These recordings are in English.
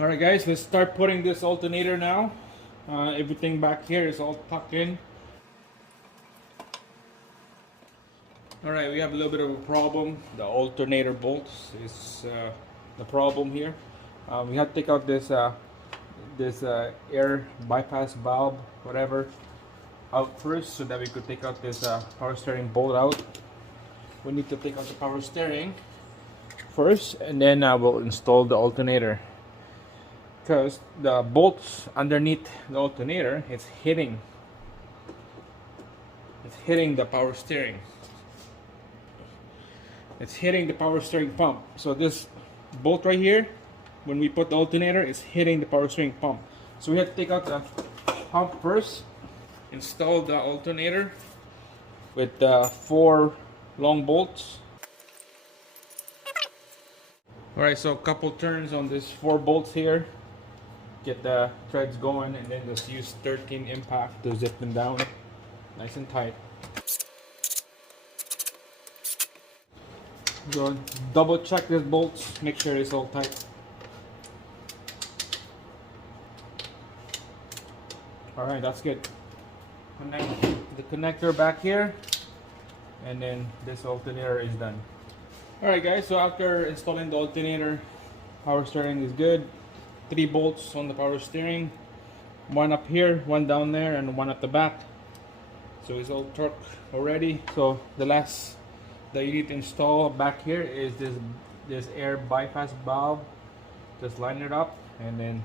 Alright guys, let's start putting this alternator now. Everything back here is all tucked in. Alright, we have a little bit of a problem. The alternator bolts is the problem here. We have to take out this air bypass valve, whatever, out first so that we could take out this power steering bolt out. We need to take out the power steering first, and then we'll install the alternator. Because the bolts underneath the alternator, it's hitting the power steering. It's hitting the power steering pump. So this bolt right here, when we put the alternator, is hitting the power steering pump. So we have to take out the pump first, install the alternator with 4 long bolts. Alright, so a couple turns on these 4 bolts here. Get the threads going, and then just use 13 impact to zip them down nice and tight. Go double check these bolts, make sure it's all tight. Alright, that's good. Connect the connector back here, and then this alternator is done. Alright guys, so after installing the alternator, power steering is good. 3 bolts on the power steering, 1 up here, 1 down there, and 1 at the back. So it's all torqued already. So the last that you need to install back here is this air bypass valve. Just line it up and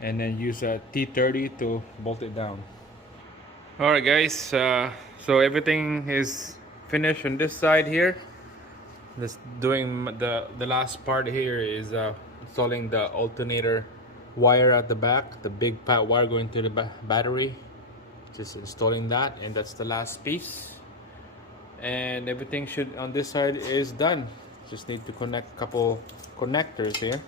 then use a T30 to bolt it down. Alright guys, so everything is finished on this side here. Just doing the last part here is installing the alternator wire at the back, the big wire going to the battery. Just installing that, and that's the last piece. And everything should on this side is done. Just need to connect a couple connectors here,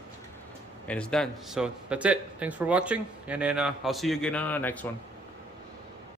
and it's done. So that's it. Thanks for watching, and then I'll see you again on the next one.